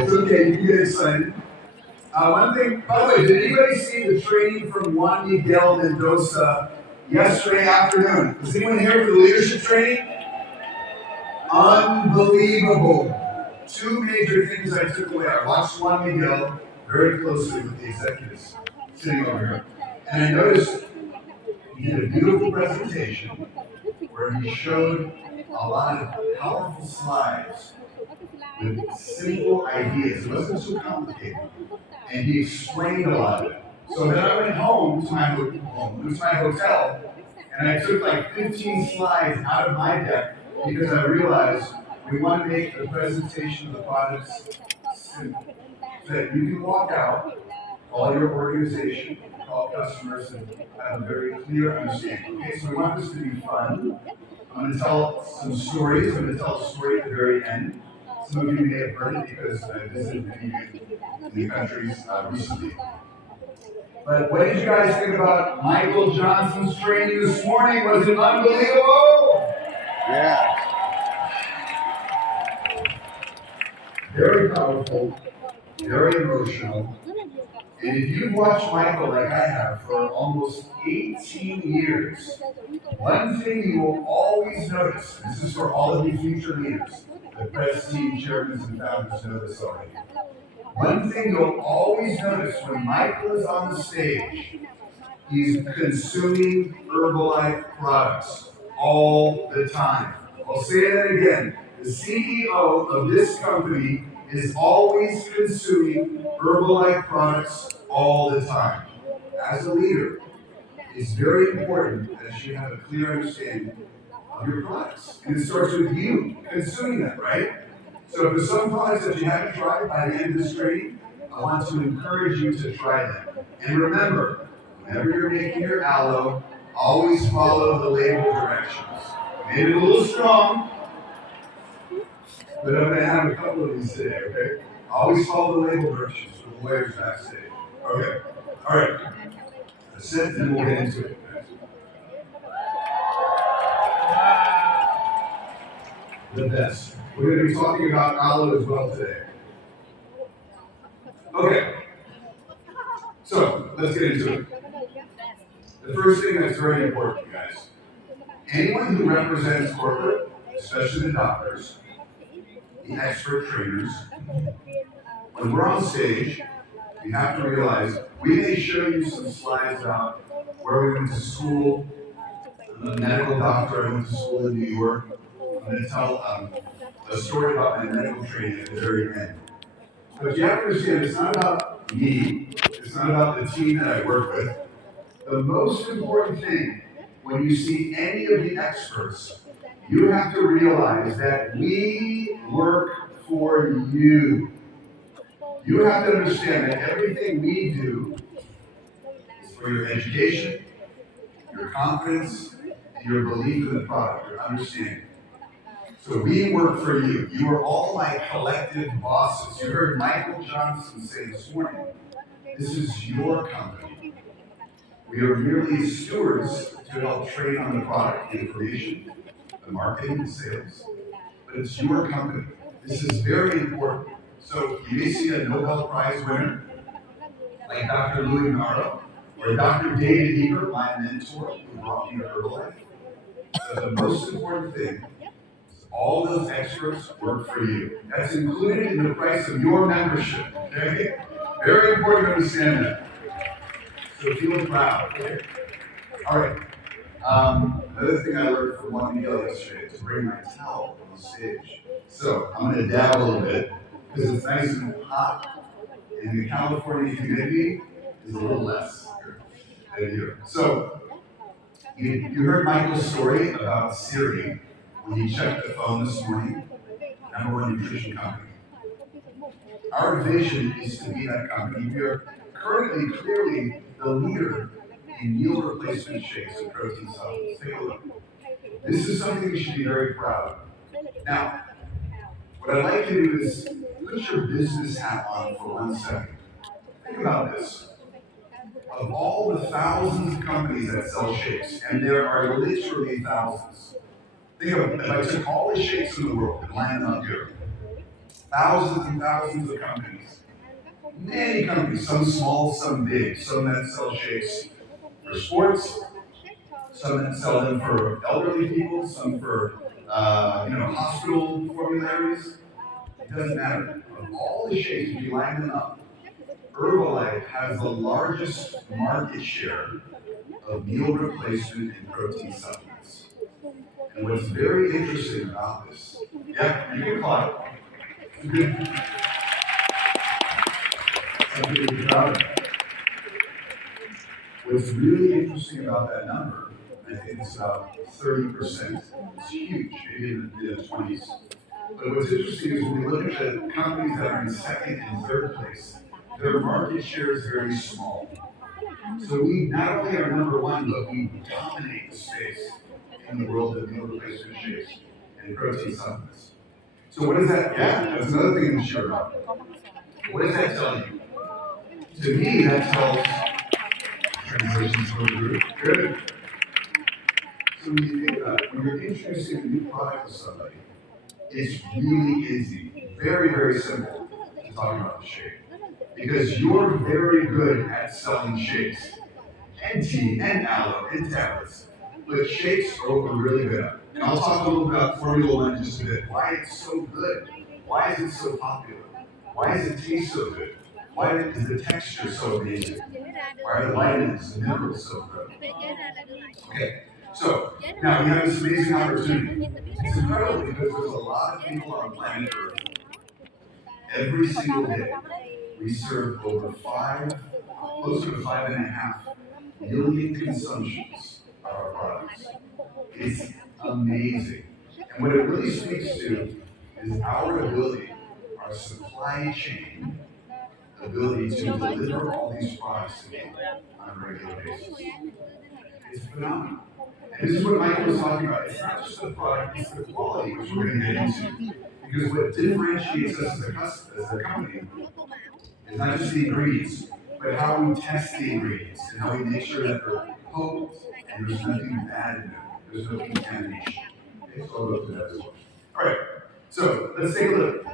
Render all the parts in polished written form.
It's okay, you can get excited. One thing, by the way, did anybody see the training from Juan Miguel Mendoza yesterday afternoon? Was anyone here for the leadership training? Unbelievable. Two major things I took away. I watched Juan Miguel very closely with the executives sitting over here. And I noticed he did a beautiful presentation where he showed a lot of powerful slides with simple ideas. It wasn't so complicated. And he explained a lot of it. So then I went home to my hotel, and I took like 15 slides out of my deck because I realized we want to make the presentation of the products simple. So that you can walk out, call your organization, call customers, and have a very clear understanding. Okay, so we want this to be fun. I'm going to tell some stories. I'm going to tell a story at the very end. Some of you may have heard it because I visited many in the countries recently. But what did you guys think about Michael Johnson's training this morning? Was it unbelievable? Yeah. Very powerful, very emotional. And if you've watched Michael like I have for almost 18 years, one thing you will always notice, this is for all of you future leaders, the press team, chairmen, and founders know this already. One thing you'll always notice when Michael is on the stage, he's consuming Herbalife products all the time. I'll say that again. The CEO of this company is always consuming Herbalife products all the time. As a leader, it's very important that you have a clear understanding of your products. And it starts with you consuming them, right? So if there's some products that you haven't tried by the end of this training, I want to encourage you to try them. And remember, whenever you're making your aloe, always follow the label directions. Made it a little strong, but I'm going to have a couple of these today, okay? Always follow the label directions for the lawyers backstage. Okay, all right. That's it, then we'll get into it. The best. We're going to be talking about aloe as well today. Okay, so let's get into it. The first thing that's very important, you guys. Anyone who represents corporate, especially the doctors, the expert trainers, when we're on stage, you have to realize we may show you some slides about where we went to school. I'm a medical doctor. I went to school in New York. I'm going to tell a story about my medical training at the very end. But you have to understand, it's not about me. It's not about the team that I work with. The most important thing when you see any of the experts, you have to realize that we work for you. You have to understand that everything we do is for your education, your confidence, and your belief in the product, your understanding. So we work for you. You are all my collective bosses. You heard Michael Johnson say this morning, this is your company. We are merely stewards to help train on the product, the information, the marketing, the sales. But it's your company. This is very important. So you may see a Nobel Prize winner, like Dr. Louis Naro, or Dr. David Eber, my mentor, who brought me to Herbalife. But the most important thing is all those experts work for you. That's included in the price of your membership. Okay? Very important to understand that. So feel proud. Okay? All right. Another thing I learned from Juan Miguel yesterday is to bring my towel on the stage. So I'm going to dab a little bit because it's nice and hot, and the California humidity is a little less than here. So you heard Michael's story about Siri when he checked the phone this morning, #1 nutrition company. Our vision is to be that company. We are currently clearly the leader in meal replacement shakes and protein supplements. Take a look. This is something we should be very proud of. Now, what I'd like to do is put your business hat on for 1 second. Think about this. Of all the thousands of companies that sell shakes, and there are literally thousands, think of it, if I took all the shakes in the world and lined them up here, Thousands and thousands of companies. Many companies, some small, some big, some that sell shakes for sports, some that sell them for elderly people, some for hospital formularies. It doesn't matter. Of all the shakes, if you line them up, Herbalife has the largest market share of meal replacement and protein supplements. And what's very interesting about this, yeah, you can clap. Good. Something to be proud of. What's really interesting about that number, I think it's about 30%. It's huge, maybe in the 20s. But what's interesting is when we look at the companies that are in second and third place, their market share is very small. So we not only are number one, but we dominate the space in the world of meal replacement shakes and protein supplements. So what does that? Yeah, that's another thing to share about. What does that tell you? To me, that tells translations for the group. Good. So when you think about it, when you're introducing a new product to somebody, it's really easy, very, very simple to talk about the shake. Because you're very good at selling shakes, and tea, and aloe, and tablets. But shakes are what we're really good at. And I'll talk a little about Formula One in just a bit. Why it's so good. Why is it so popular? Why does it taste so good? Why is the texture so amazing? Why are the vitamins and minerals so good? Okay, so now we have this amazing opportunity. It's incredible because there's a lot of people on planet Earth. Every single day, we serve over closer to 5.5 million consumptions of our products. It's amazing. And what it really speaks to is our ability, our supply chain ability to deliver all these products to people on a regular basis. It's phenomenal. And this is what Michael was talking about. It's not just the product, it's the quality, which we're going to get into. Because what differentiates us as a company is not just the ingredients, but how we test the ingredients and how we make sure that they're potent and there's nothing bad in them. There's no contamination. Okay, so I'll go through that as well. All right, so let's take a look.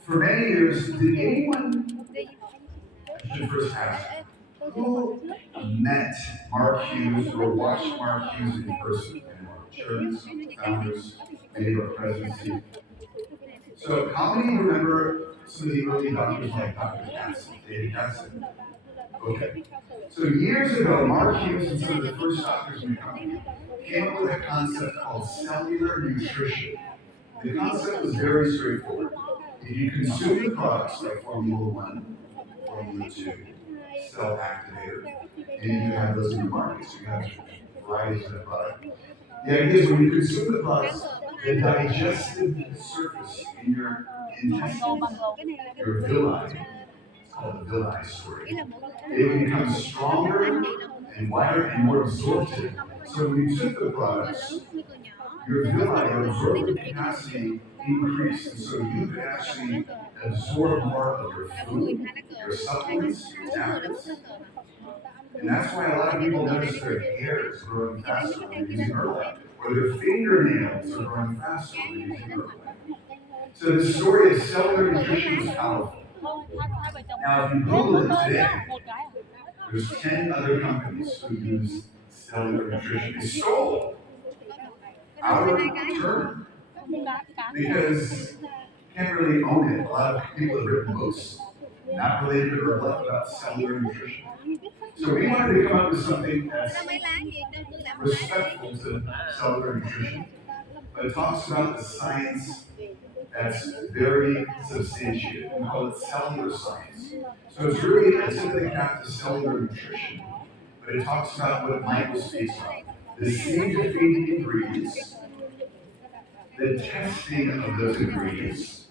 For many years, did anyone, I should first ask, who met Mark Hughes or watched Mark Hughes in person? Chairmans, founders, maybe our presidency. So how many remember some of the early doctors like Dr. Katz, David Katzen? Okay. So years ago, Mark Hughes and some of the first doctors in the company came up with a concept called cellular nutrition. The concept was very straightforward. If you consume the products like Formula One, Formula Two, Cell Activator, and you have those in the market, so you have varieties of the product. The idea is when you consume the products, the digestive surface in your intestines, your villi, it's called the villi story, it would become stronger and wider and more absorptive. So when you took the products, your villi absorbing capacity increased, and so you could actually absorb more of your food, your supplements, your tablets. And that's why a lot of people notice their hair is growing faster when they're using Herbalife, or their fingernails are growing faster when they're using Herbalife. So the story of cellular nutrition is powerful. Now, if you Google it today, there's 10 other companies who use cellular nutrition. They stole our term because you can't really own it. A lot of people have written books not related to Herbalife about cellular nutrition. So we wanted to come up with something that's respectful to cellular nutrition, but talks about the science that's very substantiated. We call it cellular science. So it's really a tip of the cap to cellular nutrition, but it talks about what Michael speaks on. The same defeating ingredients, the testing of those ingredients,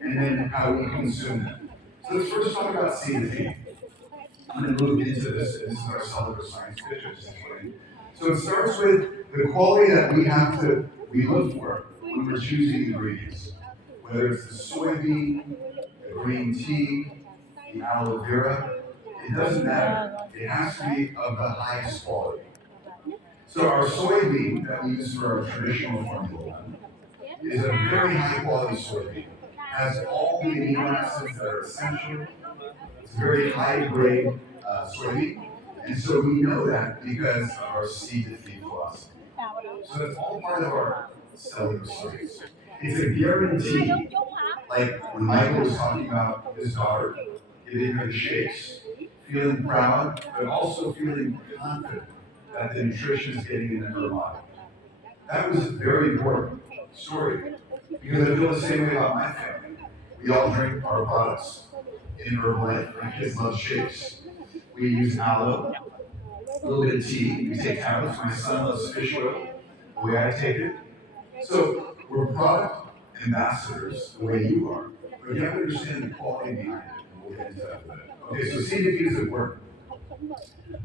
and then how we consume them. So let's first talk about C to D. I'm going to move into this. This is our cellular science picture. So it starts with the quality that we look for when we're choosing ingredients. Whether it's the soybean, the green tea, the aloe vera, it doesn't matter. It has to be of the highest quality. So our soybean that we use for our traditional Formula One is a very high quality soybean. Has all the amino acids that are essential. It's a very high grade soybean. And so we know that because of our seed to feed philosophy. So that's all part of our selling stories. It's a guarantee. Like when Michael was talking about his daughter, giving her the shakes, feeling proud, but also feeling confident that the nutrition is getting into her body. That was a very important story because I feel the same way about my family. We all drink our products in Herbalife. My kids love shakes. We use aloe, a little bit of tea. We take tablets. My son loves fish oil, the way I take it. So we're product ambassadors the way you are, but you have to understand the quality behind it. And we'll get into that in a minute. Okay, so seed to feed is important.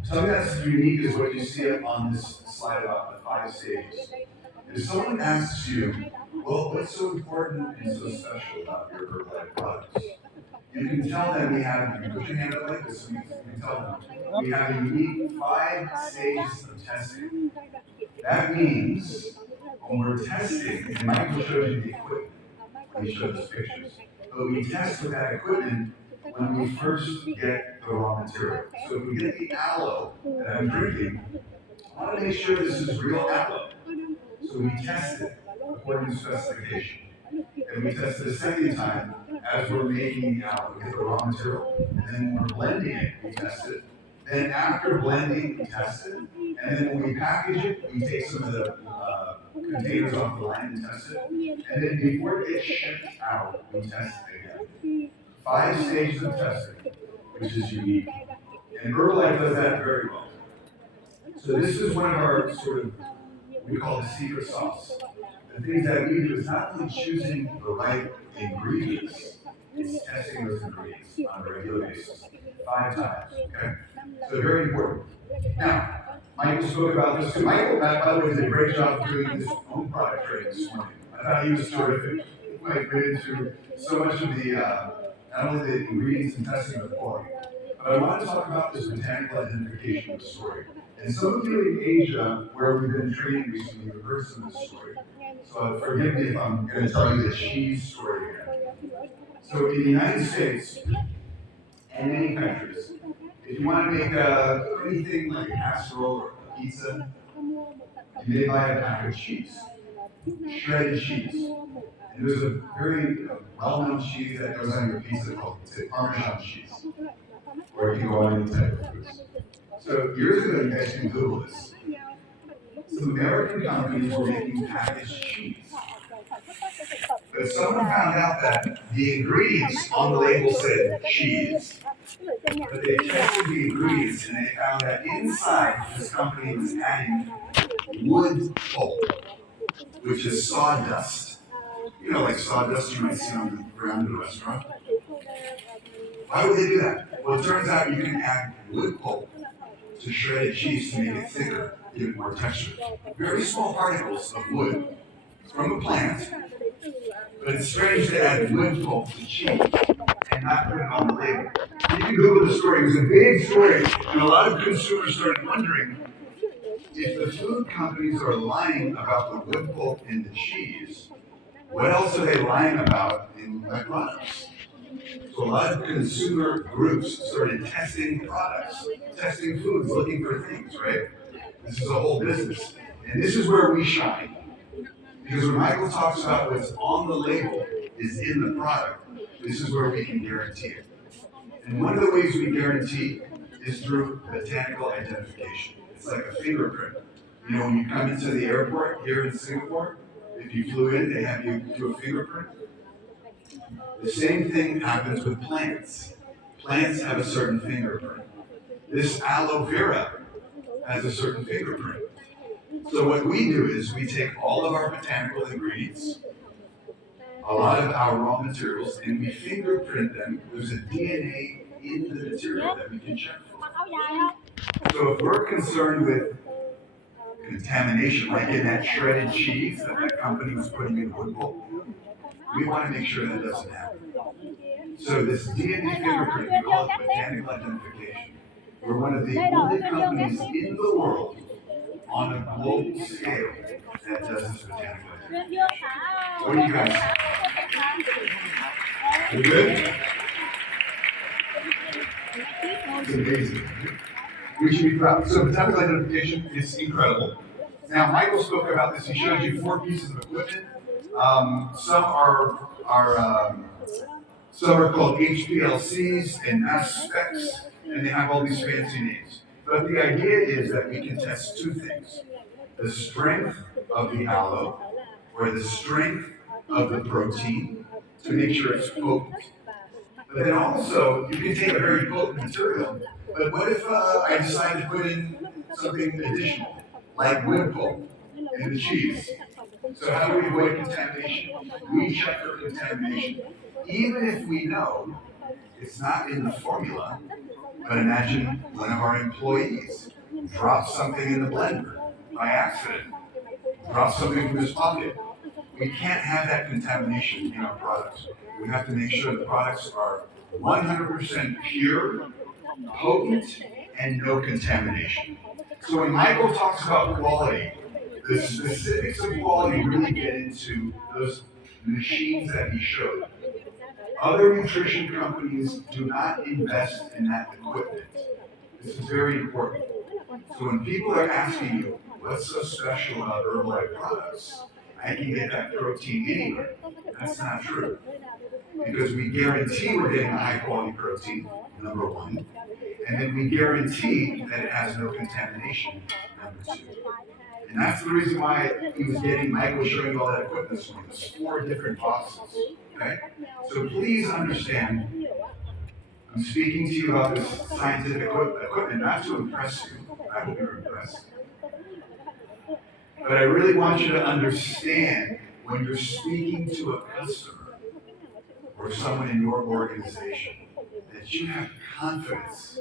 Something that's unique is what you see on this slide about the 5 stages. If someone asks you, well, what's so important and so special about your Herbalife products? You can tell them we have, you can put your hand up like this, and you can tell them we have a unique 5 stages of testing. That means when we're testing, and Michael showed you the equipment when he showed us pictures, but we test with that equipment when we first get the raw material. So if we get the aloe that I'm drinking, I want to make sure this is real aloe. So we test it according to specification. And we test it a second time as we're making the aloe. We get the raw material, and then when we're blending it, we test it. Then after blending, we test it. And then when we package it, we take some of the containers off the line and test it. And then before it gets shipped out, we test it again. 5 stages of testing, which is unique. And Herbalife does that very well. So this is one of our sort of, we call it secret sauce. The things that we do is not only choosing the right ingredients, it's testing those ingredients on a regular basis, 5 times. Okay? So very important. Now, Michael spoke about this too. Michael, by the way, did a great job of doing his own product training this morning. I thought he was terrific. Mike went into so much of the, not only the ingredients and testing, but the quality. But I want to talk about this botanical identification of the story. And some of you in Asia, where we've been training recently, have heard some of this story. So forgive me if I'm going to tell you the cheese story again. So in the United States and many countries, if you want to make anything like a casserole or a pizza, you may buy a pack of cheese, shredded cheese. And there's a very well-known cheese that goes on your pizza called Parmesan cheese, or it can go on any type of foods. So years ago, you guys can Google this. Some American companies were making packaged cheese. But someone found out that the ingredients on the label said cheese, but they tested the ingredients and they found that inside this company was adding wood pulp, which is sawdust. You know, like sawdust you might see on the ground in a restaurant. Why would they do that? Well, it turns out you can add wood pulp to shredded cheese to make it thicker, give it more texture. Very small particles of wood from a plant, but it's strange to add wood pulp to cheese and not put it on the label. You can Google the story. It was a big story, and a lot of consumers started wondering if the food companies are lying about the wood pulp in the cheese, what else are they lying about in my products? So a lot of consumer groups started testing products, testing foods, looking for things, right? This is a whole business. And this is where we shine. Because when Michael talks about what's on the label is in the product, this is where we can guarantee it. And one of the ways we guarantee is through botanical identification. It's like a fingerprint. You know, when you come into the airport here in Singapore, if you flew in, they have you do a fingerprint. The same thing happens with plants. Plants have a certain fingerprint. This aloe vera has a certain fingerprint. So what we do is we take all of our botanical ingredients, a lot of our raw materials, and we fingerprint them. There's a DNA in the material that we can check for. So if we're concerned with contamination, like in that shredded cheese that that company was putting in wood pulp, we want to make sure that doesn't happen. So this DNA fingerprint, we call it botanical identification. We're one of the only companies in the world on a global scale that does this botanical identification. What do you guys think? You good? It's amazing. We should be proud. So botanical identification is incredible. Now, Michael spoke about this. He showed you 4 pieces of equipment. Some are called HPLCs and mass specs, and they have all these fancy names. But the idea is that we can test 2 things: the strength of the aloe, or the strength of the protein, to make sure it's potent. But then also, you can take a very potent material, but what if I decide to put in something additional, like wood pulp in the cheese? So how do we avoid contamination? We check for contamination, even if we know it's not in the formula. But imagine one of our employees drops something in the blender by accident, drops something from his pocket. We can't have that contamination in our products. We have to make sure the products are 100% pure, potent, and no contamination. So when Michael talks about quality, the specifics of quality really get into those machines that he showed. Other nutrition companies do not invest in that equipment. This is very important. So when people are asking you, what's so special about Herbalife products? I can get that protein anywhere. That's not true. Because we guarantee we're getting a high quality protein, number one. And then we guarantee that it has no contamination, number two. And that's the reason why he was getting, Mike was showing all that equipment this morning. There's 4 different boxes. Okay? So please understand, I'm speaking to you about this scientific equipment, not to impress you. I hope you're impressed. But I really want you to understand when you're speaking to a customer or someone in your organization that you have confidence.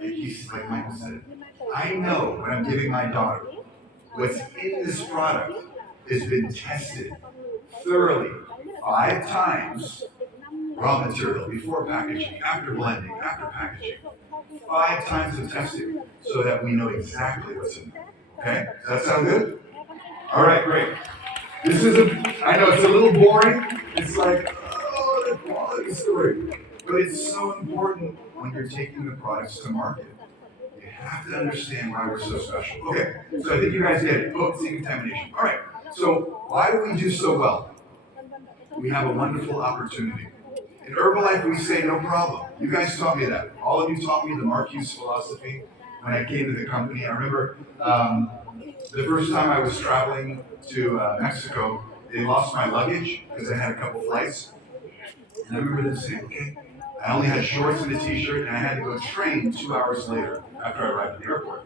Like Michael said, I know when I'm giving my daughter, what's in this product has been tested thoroughly 5 times, raw material, before packaging, after blending, after packaging. 5 times of testing so that we know exactly what's in there. Okay? Does that sound good? All right, great. I know it's a little boring. It's like, oh, the quality story. But it's so important when you're taking the products to market. You have to understand why we're so special. Okay, so I think you guys get it. Potency, contamination. All right, so why do we do so well? We have a wonderful opportunity. In Herbalife, we say no problem. You guys taught me that. All of you taught me the Marcuse philosophy when I came to the company. I remember the first time I was traveling to Mexico, they lost my luggage because I had a couple flights. And I remember them saying, okay, I only had shorts and a t-shirt, and I had to go train 2 hours later after I arrived at the airport.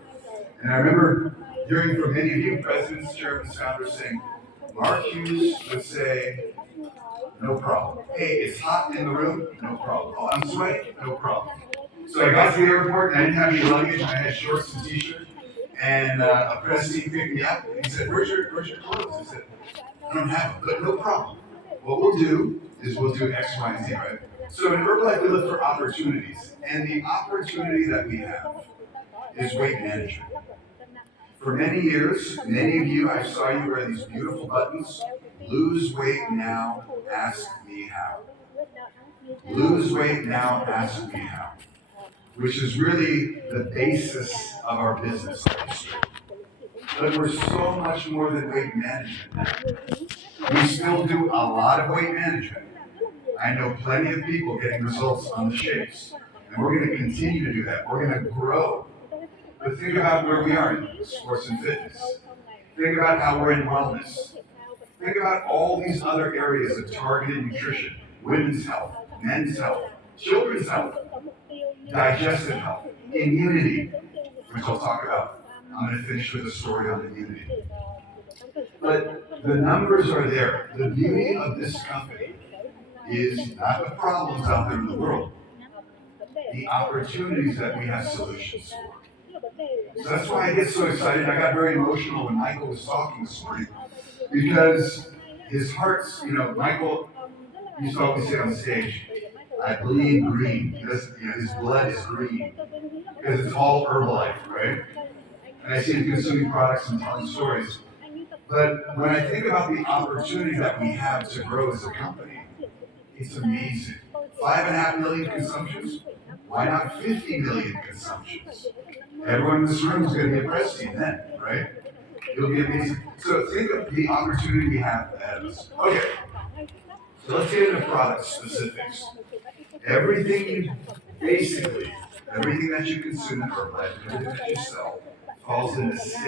And I remember hearing from many of you, presidents, chairmen, founders, saying, Mark Hughes would say, no problem. Hey, it's hot in the room? No problem. Oh, I'm sweating? No problem. So I got to the airport, and I didn't have any luggage, and I had shorts and t-shirt. And a press team picked me up, and he said, where's your clothes? I said, I don't have them, but no problem. What we'll do is we'll do X, Y, and Z, right? So in Herbalife, we look for opportunities. And the opportunity that we have is weight management. For many years, many of you, I saw you wear these beautiful buttons. Lose weight now, ask me how. Lose weight now, ask me how. Which is really the basis of our business industry. But we're so much more than weight management. We still do a lot of weight management. I know plenty of people getting results on the shakes. And we're going to continue to do that. We're going to grow. But think about where we are in sports and fitness. Think about how we're in wellness. Think about all these other areas of targeted nutrition. Women's health, men's health, children's health, digestive health, immunity, which I'll talk about. I'm going to finish with a story on immunity. But the numbers are there. The beauty of this company is not the problems out there in the world, the opportunities that we have solutions for. So that's why I get so excited. I got very emotional when Michael was talking this morning because his heart's, Michael used to always say on stage, I bleed green. His blood is green because it's all Herbalife, right? and I see them consuming products and telling stories. But when I think about the opportunity that we have to grow as a company, it's amazing. 5.5 million consumptions? Why not 50 million consumptions? Everyone in this room is going to be a press team then, right? It'll be amazing. So think of the opportunity we have ahead of us. Okay, so let's get into product specifics. Everything you, basically, everything that you consume or everything that you sell falls into